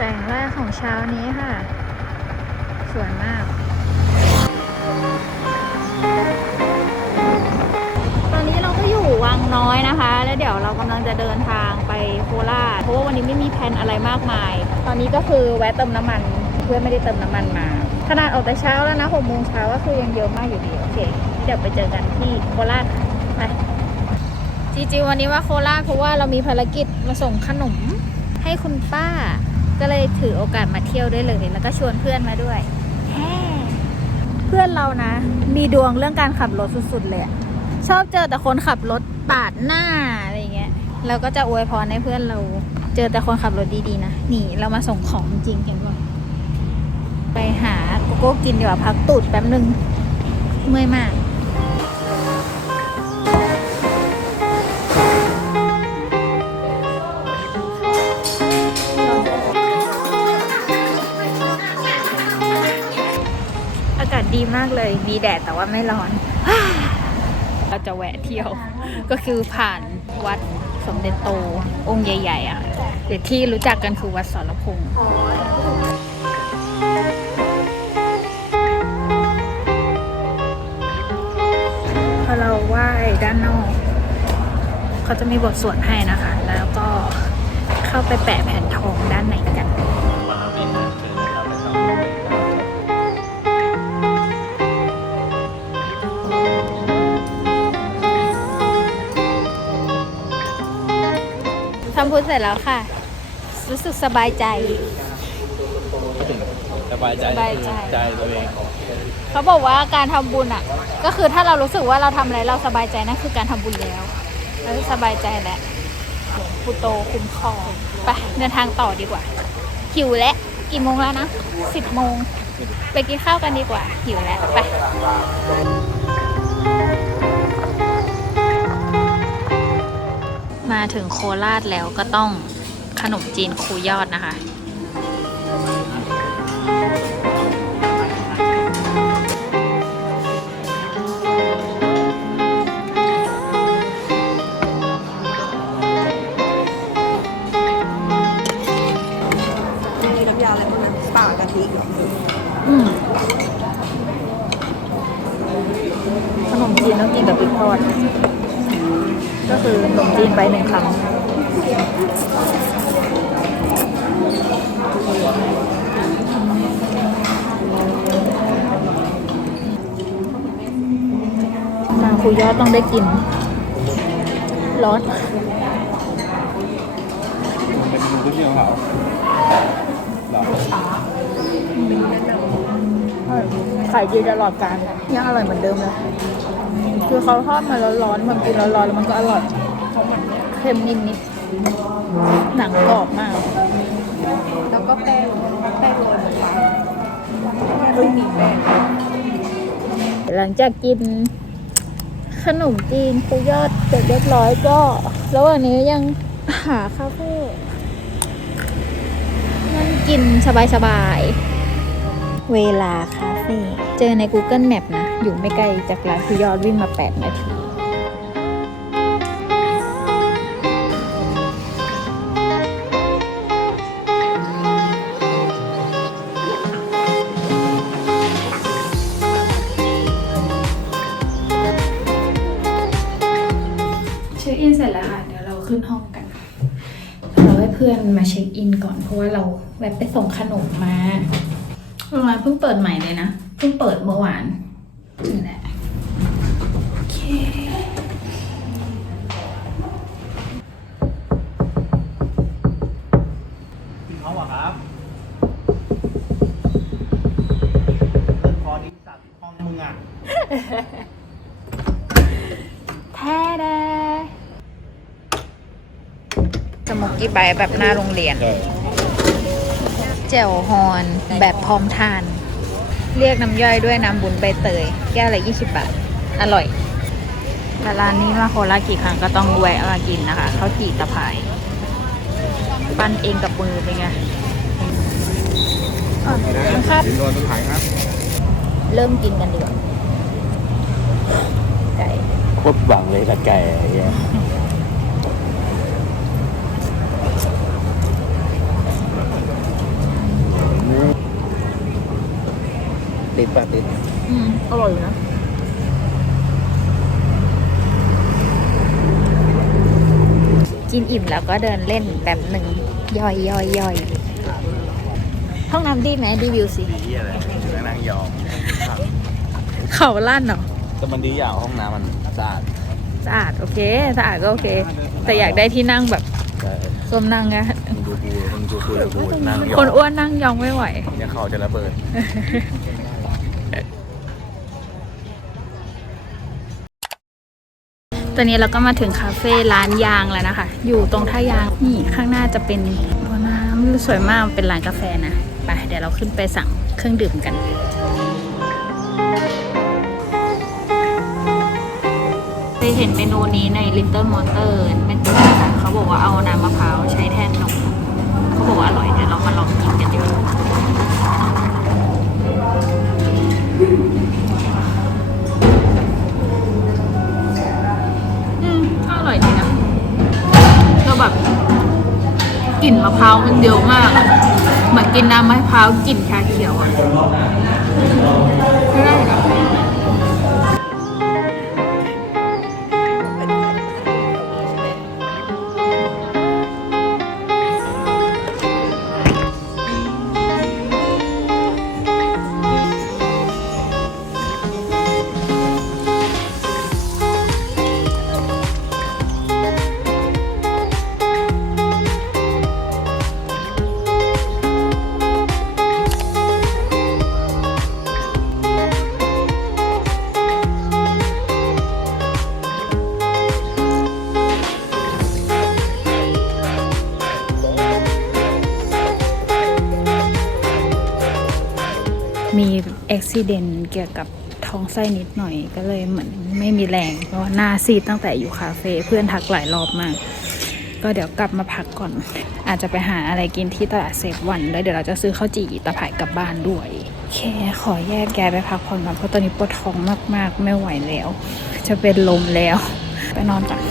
แสงแรกของเช้านี้ค่ะ สวยมาก ตอนนี้เราก็อยู่วังน้อยนะคะ แล้วเดี๋ยวเรากำลังจะเดินทางไปโคราชเพราะว่าวันนี้ไม่มีแผนอะไรมากมาย ตอนนี้ก็คือแวะเติมน้ำมันเพื่อนไม่ได้เติมน้ำมันมา ขนาดออกแต่เช้าแล้วนะหกโมงเช้าก็คือยังเยอะมากอยู่ดี โอเค เดี๋ยวไปเจอกันที่โคราชค่ะไปจริงๆวันนี้ว่าโคราชเพราะว่าเรามีภารกิจมาส่งขนมให้คุณป้า ก็เลยถือโอกาสมาเที่ยวด้วยเลย แล้วก็ชวนเพื่อนมาด้วยแ้เพื่อนเรานะ มีดวงเรื่องการขับรถสุดๆเลยชอบเจอแต่คนขับรถปาดหน้าอะไรเงี้ยเราก็จะอวยพรให้เพื่อนเรา เจอแต่คนขับรถดีๆนะนี่เรามาส่งของจริงๆเห็นป่ะไปหาโกโก้กินดีกว่าพักตูดแป๊บนึงเมื่อยมาก แดดแต่ว่าไม่ร้อน เราจะแวะเที่ยวก็คือผ่านวัดสมเด็จโตองค์ใหญ่ ๆ อะหรือที่รู้จักกันคือวัดสรพงษ์พอเราไหว้ด้านนอก เขาจะมีบทสวดให้นะคะ แล้วก็เข้าไปแปะแผ่นทองด้านในกันำบุญเสร็จแล้วค่ะ รู้สึกสบายใจ สบายใจสบายใจ ใจตัวเองเขาบอกว่าการทำบุญอะ ก็คือถ้าเรารู้สึกว่าเราทำอะไรเราสบายใจนั่นคือการทำบุญแล้วเราสบายใจแล้วหลวงปู่โตคุ้มครองไปเดินทางต่อดีกว่า หิวแล้วกี่โมงแล้วนะสิบโมง ไปกินข้าวกันดีกว่า หิวแล้วไป ถึงโคราชแล้วก็ต้องขนมจีนครูยอดนะคะ มีน้ำยาอะไรบ้างนะป่ากะทิอืมขนมจีนต้องกินกับพริกทอด ก็คือขนมจีนไปหนึ่งคำมาคุยยอดต้องได้กิน ร้อนเป็นมือที่ของเขาหรอขายดีตลอดการยังอร่อยเหมือนเดิมเลย คือเขาทอดมาร้อนๆมันกินร้อนๆแล้วมันก็อร่อยเค็มนิดๆหนังกรอบมาก แล้วก็แป้งแป้งโรยลงไปไม่มีแป้งหลังจากกินขนมจีนครูยอดเสร็จเรียบร้อยก็ระหว่างนี้ยังหาคาเฟ่นั่งกินสบายๆ เวลาคาเฟ่เจอใน Google Map นะ อยู่ไม่ไกลจากร้านครูยอดวิ่งมา 8 นาทีเช็คอินเสร็จแล้วค่ะ เดี๋ยวเราขึ้นห้องกัน เราให้เพื่อนมาเช็คอินก่อน เพราะว่าเราแวะไปส่งขนมมา โรงแรมเพิ่งเปิดใหม่เลยนะ เพิ่งเปิดเมื่อวานนี่แหละโอเคพี่เขาอะครับเรื่องพอนี้สัตว์ห้องมึงอะแท้แดสมุกกี้ไบต์แบบหน้าโรงเรียน แจ่วฮอนแบบพร้อมทาน เรียกน้ำย่อยด้วยน้ำบุญใบเตย แก้วละ20 บาท อร่อยแต่ร้านนี้มาโคราชกี่ครั้งก็ต้องแวะมากินนะคะข้าวจี่ตะไคร้ปั้นเองกับมือเป็นไงอะครับโดนต้นไผ่ครับ เริ่มกินกันดีกว่าไก่โคตรหวังเลยกับไก่ไอ้เหี้ย แปดติดอืมอร่อยอยู่นะ กินอิ่มแล้วก็เดินเล่นแบบหนึ่งย่อยย่อยย่อยห้องน้ำดีไหมรีวิวสิดีที่อะไรนั่งยอมเขาลั่นเหรอแต่มันดีอย่างห้องน้ำมันสะอาดสะอาดโอเคสะอาดก็โอเค แต่อยากได้ที่นั่งแบบแต่ส้มนั่งไงมึงดูกูมึงดูกูแล้วกูนั่งยอมคนอ้วนนั่งยองไม่ไหวเนี่ยเขาจะระเบิด ตอนนี้เราก็มาถึงคาเฟ่ร้านยางแล้วนะคะ อยู่ตรงท่ายางนี่ข้างหน้าจะเป็นบ่อน้ำสวยมากเป็นร้านกาแฟนะไปเดี๋ยวเราขึ้นไปสั่งเครื่องดื่มกันเคยเห็นเมนูนี้ใน Little Monster เมนูนะคะเขาบอกว่าเอาน้ำมะพร้าวใช้แทนนมเขาบอกว่าอร่อยเดี๋ยวเรามาลองกินกันดีกว่า แบบกลิ่นมะพร้าวมันเยอะมากอะเหมือนกินน้ำมะพร้าวกลิ่นชาเขียวอะไม่ได้นะ อุบิเหตุเกี่ยวกับท้องไส้นิดหน่อยก็เลยเหมือนไม่มีแรง เพราะว่าหน้าซีดตั้งแต่อยู่คาเฟ่เพื่อนทักหลายรอบมาก ก็เดี๋ยวกลับมาพักก่อน อาจจะไปหาอะไรกินที่ตลาดเซฟวัน แล้วเดี๋ยวเราจะซื้อข้าวจี่ตะไคร่กลับบ้านด้วยโอเคขอแยกแกไปพักผ่อนก่อนเพราะตอนนี้ปวดท้องมากๆ ไม่ไหวแล้ว จะเป็นลมแล้ว ไปนอนก่อน